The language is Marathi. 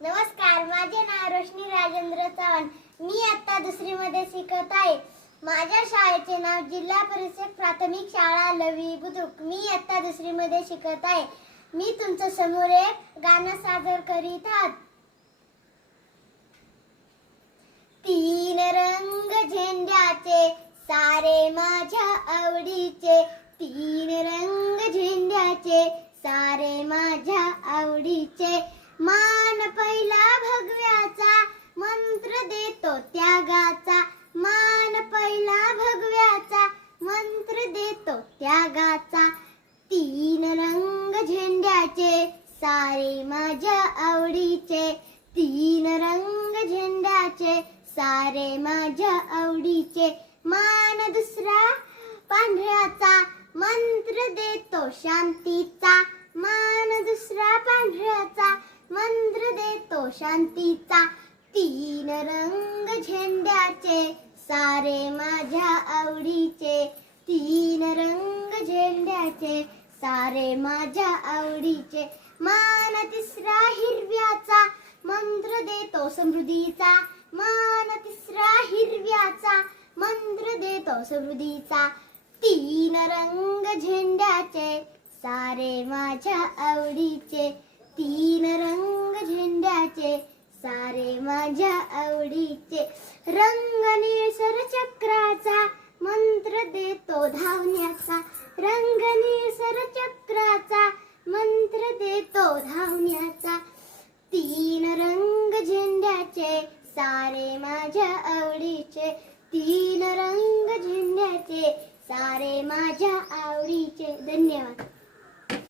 नमस्कार माझे नाव रोशनी राजेंद्र चव्हाण. मी आता दुसरी मध्ये शिकत आहे. माझ्या शाळेचे नाव जिल्हा परिषद प्राथमिक शाळा लवी बुद्रुक. मी आता दुसरी मध्ये शिकत आहे. मी तुमच्यासमोर एक गाणं सादर करीत आहात. तीन रंग झेंड्याचे सारे माझ्या आवडीचे. तीन रंग झेंड्याचे सारे माझ्या आवडीचे मान पहिला भगव्याचा मंत्र देतो त्यागाचा मान पहिला भगव्याचा मंत्र रागाचा त्यागाचा तीन रंग झेंड्याचे सारे माझ्या आवडीचे. तीन रंग झेंड्याचे सारे माझ्या आवडीचे. मान दुसरा पांढऱ्याचा मंत्र देतो शांतीचा. मान दुसरा पांढऱ्याचा मंत्र देतो शांतीचा. तीन रंग झेंड्याचे सारे माझ्या आवडीचे. झेंड्याचे सारे माझ्या आवडीचे. मान तिसरा हिरव्याचा मंत्र देतो समृद्धीचा. मान तिसरा हिरव्याचा मंत्र देतो समृद्धीचा. तीन रंग झेंड्याचे. सारे माझ्या आवडीचे. तीन रंग झेंड्याचे. सारे माझ्या आवडीचे. रंग निळसर चक्राचा. मंत्र देतो धावण्याचा. रंग चक्राचा मंत्र देतो धावण्याचा. तीन रंग झेंड्याचे सारे माझ्या आवडीचे. तीन रंग झेंड्याचे सारे माझ्या आवडीचे. धन्यवाद.